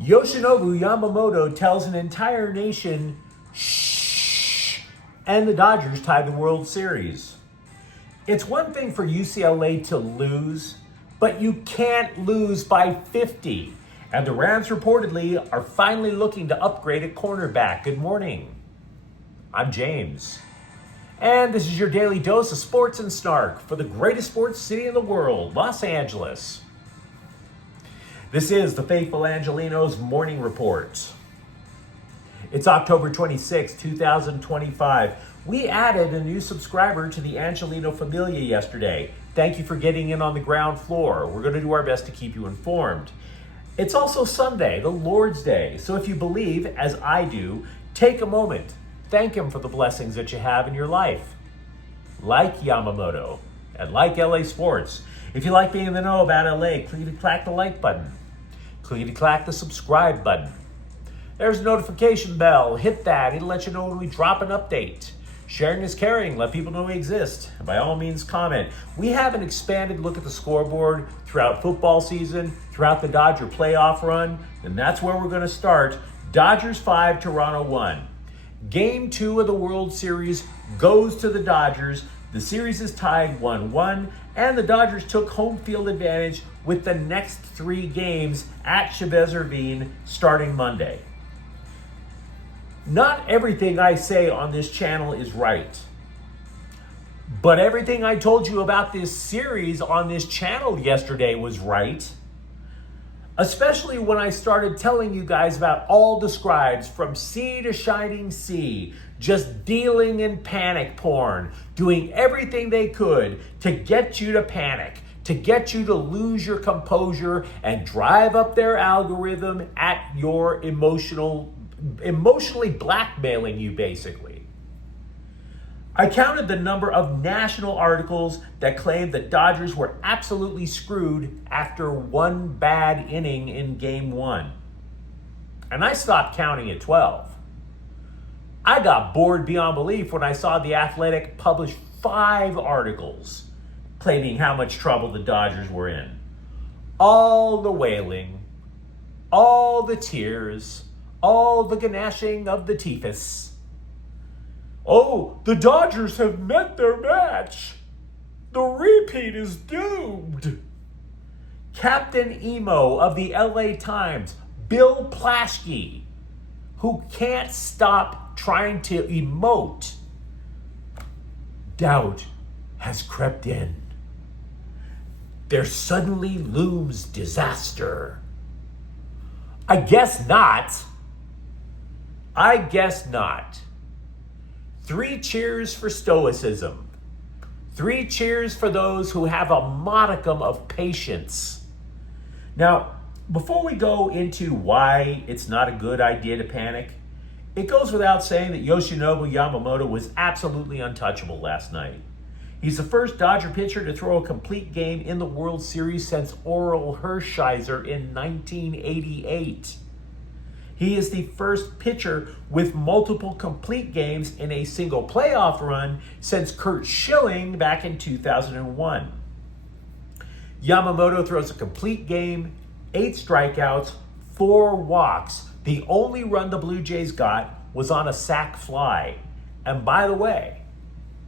Yoshinobu Yamamoto tells an entire nation, shh, and the Dodgers tie the World Series. It's one thing for UCLA to lose, but you can't lose by 50. And the Rams reportedly are finally looking to upgrade at cornerback. Good morning. I'm James. And this is your daily dose of sports and snark for the greatest sports city in the world, Los Angeles. This is the faithful Angelenos morning report. It's October 26, 2025. We added a new subscriber to the Angeleno Familia yesterday. Thank you for getting in on the ground floor. We're going to do our best to keep you informed. It's also Sunday, the Lord's Day. So if you believe, as I do, take a moment. Thank Him for the blessings that you have in your life. Like Yamamoto and like LA sports. If you like being in the know about LA, click the like button. Click the subscribe button. There's a notification bell. Hit that. It'll let you know when we drop an update. Sharing is caring. Let people know we exist. And by all means, comment. We have an expanded look at the scoreboard throughout football season, throughout the Dodger playoff run, and that's where we're going to start. Dodgers 5, Toronto 1. Game 2 of the World Series goes to the Dodgers. The series is tied 1-1, and the Dodgers took home field advantage with the next 3 games at Chavez Ravine starting Monday. Not everything I say on this channel is right, but everything I told you about this series on this channel yesterday was right. Especially when I started telling you guys about all the scribes from sea to shining sea, just dealing in panic porn, doing everything they could to get you to panic, to get you to lose your composure and drive up their algorithm at your emotionally blackmailing you, basically. I counted the number of national articles that claimed the Dodgers were absolutely screwed after one bad inning in Game 1. And I stopped counting at 12. I got bored beyond belief when I saw The Athletic publish 5 articles claiming how much trouble the Dodgers were in. All the wailing, all the tears, all the gnashing of the teethus. Oh, the Dodgers have met their match. The repeat is doomed. Captain Emo of the LA Times, Bill Plaschke, who can't stop trying to emote. Doubt has crept in. There suddenly looms disaster. I guess not. 3 cheers for stoicism. 3 cheers for those who have a modicum of patience. Now, before we go into why it's not a good idea to panic, it goes without saying that Yoshinobu Yamamoto was absolutely untouchable last night. He's the first Dodger pitcher to throw a complete game in the World Series since Orel Hershiser in 1988. He is the first pitcher with multiple complete games in a single playoff run since Curt Schilling back in 2001. Yamamoto throws a complete game, 8 strikeouts, 4 walks. The only run the Blue Jays got was on a sac fly. And by the way,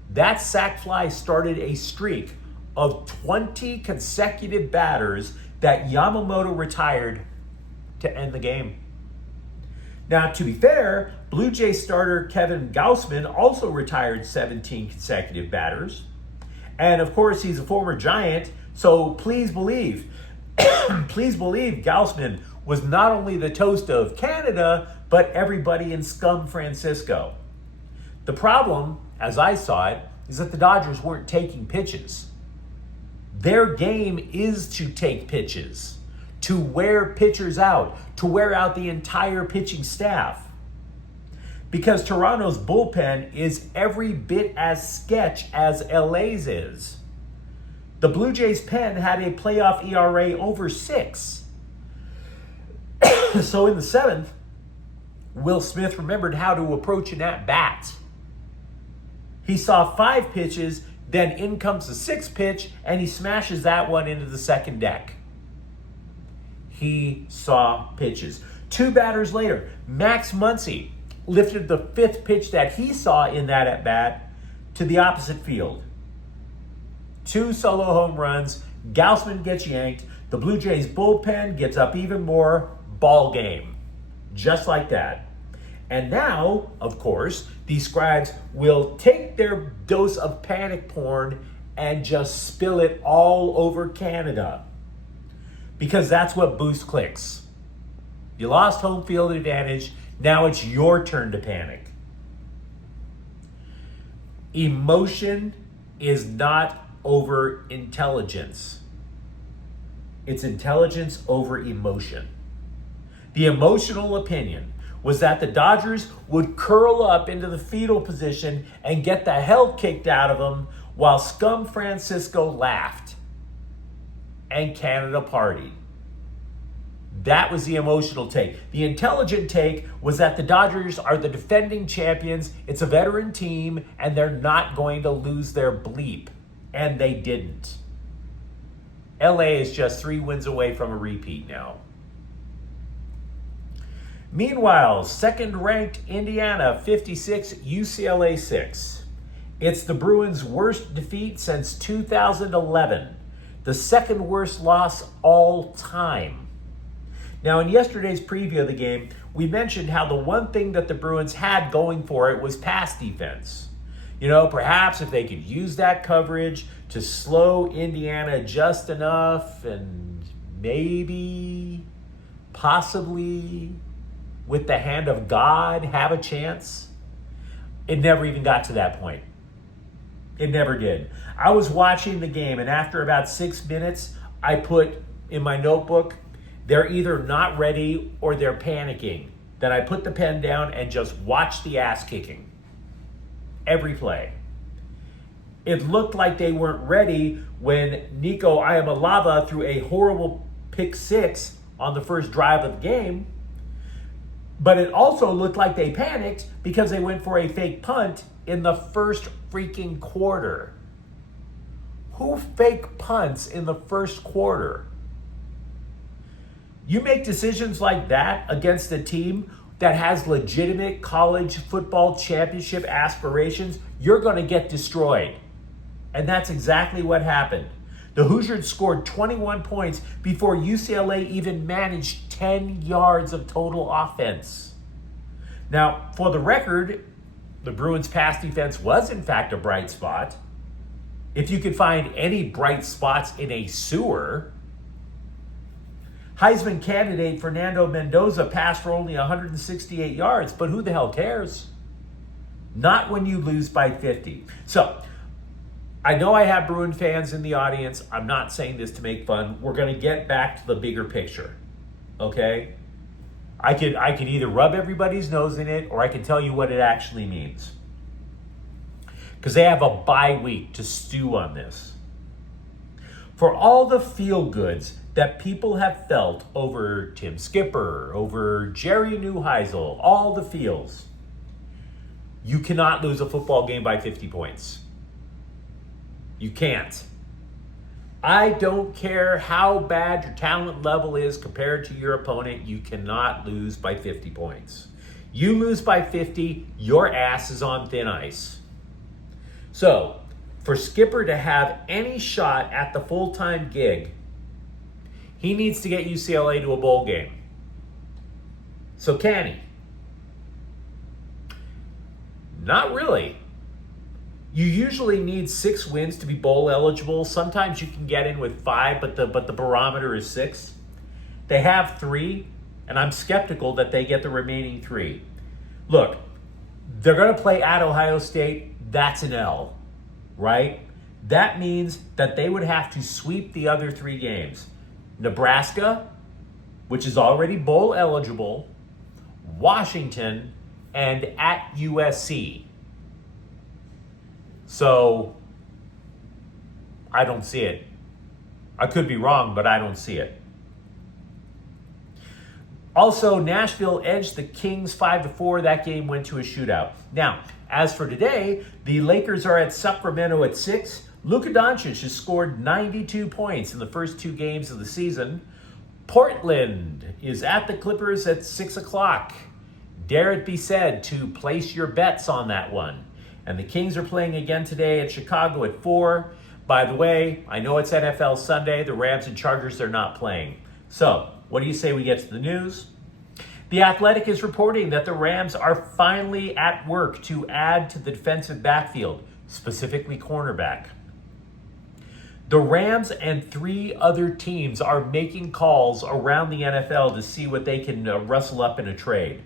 that sac fly started a streak of 20 consecutive batters that Yamamoto retired to end the game. Now, to be fair, Blue Jays starter Kevin Gausman also retired 17 consecutive batters. And of course, he's a former Giant, so please believe Gausman was not only the toast of Canada, but everybody in Scum Francisco. The problem, as I saw it, is that the Dodgers weren't taking pitches. Their game is to take pitches, to wear pitchers out, to wear out the entire pitching staff. Because Toronto's bullpen is every bit as sketch as LA's is. The Blue Jays' pen had a playoff ERA over 6. So in the 7th, Will Smith remembered how to approach an at-bat. He saw 5 pitches, then in comes the 6th pitch, and he smashes that one into the second deck. he saw pitches. 2 batters later, Max Muncy lifted the 5th pitch that he saw in that at-bat to the opposite field. 2 solo home runs, Gaussman gets yanked, the Blue Jays bullpen gets up even more, ball game. Just like that. And now, of course, these scribes will take their dose of panic porn and just spill it all over Canada. Because that's what boosts clicks. You lost home field advantage, now it's your turn to panic. Emotion is not over intelligence. It's intelligence over emotion. The emotional opinion was that the Dodgers would curl up into the fetal position and get the hell kicked out of them while scum Francisco laughed and Canada partied. That was the emotional take. The intelligent take was that the Dodgers are the defending champions, it's a veteran team, and they're not going to lose their bleep. And they didn't. LA is just 3 wins away from a repeat now. Meanwhile, second-ranked Indiana 56, UCLA 6. It's the Bruins' worst defeat since 2011, the second worst loss all time. Now, in yesterday's preview of the game, we mentioned how the one thing that the Bruins had going for it was pass defense. You know, perhaps if they could use that coverage to slow Indiana just enough and maybe, possibly, with the hand of God, have a chance. It never even got to that point. It never did. I was watching the game, and after about 6 minutes, I put in my notebook, they're either not ready or they're panicking. Then I put the pen down and just watched the ass kicking. Every play. It looked like they weren't ready when Nico Iamalava threw a horrible pick 6 on the first drive of the game. But it also looked like they panicked because they went for a fake punt in the first freaking quarter. Who fake punts in the first quarter? You make decisions like that against a team that has legitimate college football championship aspirations, you're going to get destroyed. And that's exactly what happened. The Hoosiers scored 21 points before UCLA even managed 10 yards of total offense. Now, for the record, the Bruins' pass defense was in fact a bright spot. If you could find any bright spots in a sewer. Heisman candidate Fernando Mendoza passed for only 168 yards, but who the hell cares? Not when you lose by 50. So, I know I have Bruin fans in the audience. I'm not saying this to make fun. We're going to get back to the bigger picture, okay? I can either rub everybody's nose in it or I can tell you what it actually means. Because they have a bye week to stew on this. For all the feel-goods that people have felt over Tim Skipper, over Jerry Neuheisel, all the feels, you cannot lose a football game by 50 points. You can't. I don't care how bad your talent level is compared to your opponent, you cannot lose by 50 points. You lose by 50, your ass is on thin ice. So, for Skipper to have any shot at the full-time gig, he needs to get UCLA to a bowl game. So can he? Not really. You usually need 6 wins to be bowl eligible. Sometimes you can get in with 5, but the barometer is 6. They have 3, and I'm skeptical that they get the remaining 3. Look, they're going to play at Ohio State. That's an L, right? That means that they would have to sweep the other 3 games. Nebraska, which is already bowl eligible, Washington, and at USC. So, I don't see it. I could be wrong, but I don't see it. Also, Nashville edged the Kings 5-4. That game went to a shootout. Now, as for today, the Lakers are at Sacramento at 6. Luka Doncic has scored 92 points in the first 2 games of the season. Portland is at the Clippers at 6 o'clock. Dare it be said to place your bets on that one. And the Kings are playing again today at Chicago at 4. By the way, I know it's NFL Sunday. The Rams and Chargers are not playing. So, what do you say we get to the news? The Athletic is reporting that the Rams are finally at work to add to the defensive backfield, specifically cornerback. The Rams and 3 other teams are making calls around the NFL to see what they can rustle up in a trade.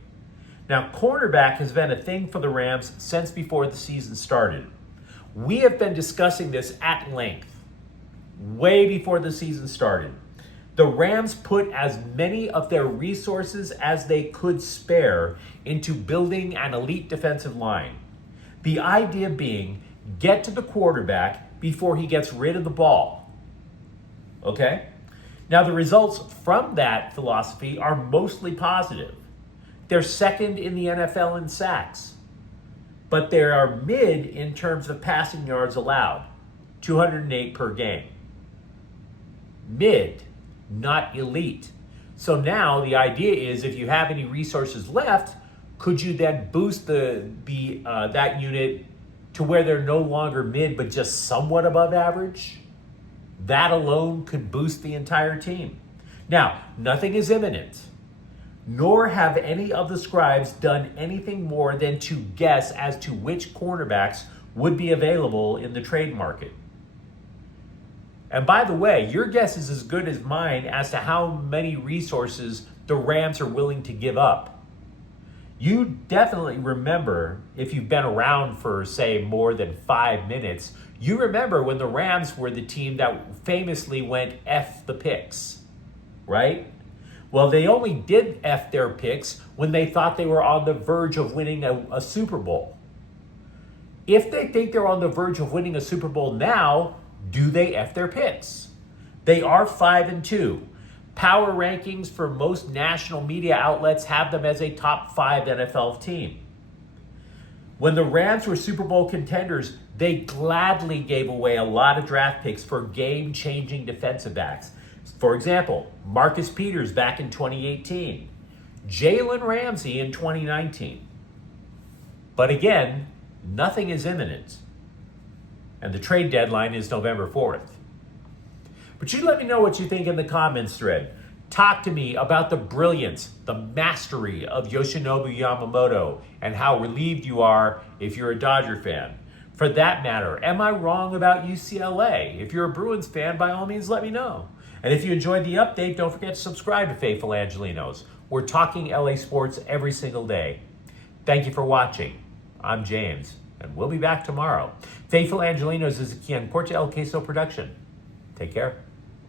Now, cornerback has been a thing for the Rams since before the season started. We have been discussing this at length, way before the season started. The Rams put as many of their resources as they could spare into building an elite defensive line. The idea being, get to the quarterback before he gets rid of the ball. Okay? Now, the results from that philosophy are mostly positive. They're second in the NFL in sacks, but they are mid in terms of passing yards allowed, 208 per game. Mid, not elite. So now the idea is, if you have any resources left, could you then boost that unit to where they're no longer mid but just somewhat above average? That alone could boost the entire team. Now, nothing is imminent, nor have any of the scribes done anything more than to guess as to which cornerbacks would be available in the trade market. And by the way, your guess is as good as mine as to how many resources the Rams are willing to give up. You definitely remember, if you've been around for, say, more than 5 minutes, you remember when the Rams were the team that famously went F the picks, right? Well, they only did F their picks when they thought they were on the verge of winning a Super Bowl. If they think they're on the verge of winning a Super Bowl now, do they F their picks? They are 5-2. Power rankings for most national media outlets have them as a top 5 NFL team. When the Rams were Super Bowl contenders, they gladly gave away a lot of draft picks for game-changing defensive backs. For example, Marcus Peters back in 2018, Jalen Ramsey in 2019. But again, nothing is imminent. And the trade deadline is November 4th. But you let me know what you think in the comments thread. Talk to me about the brilliance, the mastery of Yoshinobu Yamamoto, and how relieved you are if you're a Dodger fan. For that matter, am I wrong about UCLA? If you're a Bruins fan, by all means, let me know. And if you enjoyed the update, don't forget to subscribe to Faithful Angelenos. We're talking LA sports every single day. Thank you for watching. I'm James, and we'll be back tomorrow. Faithful Angelenos is a Quien Corte El Queso production. Take care.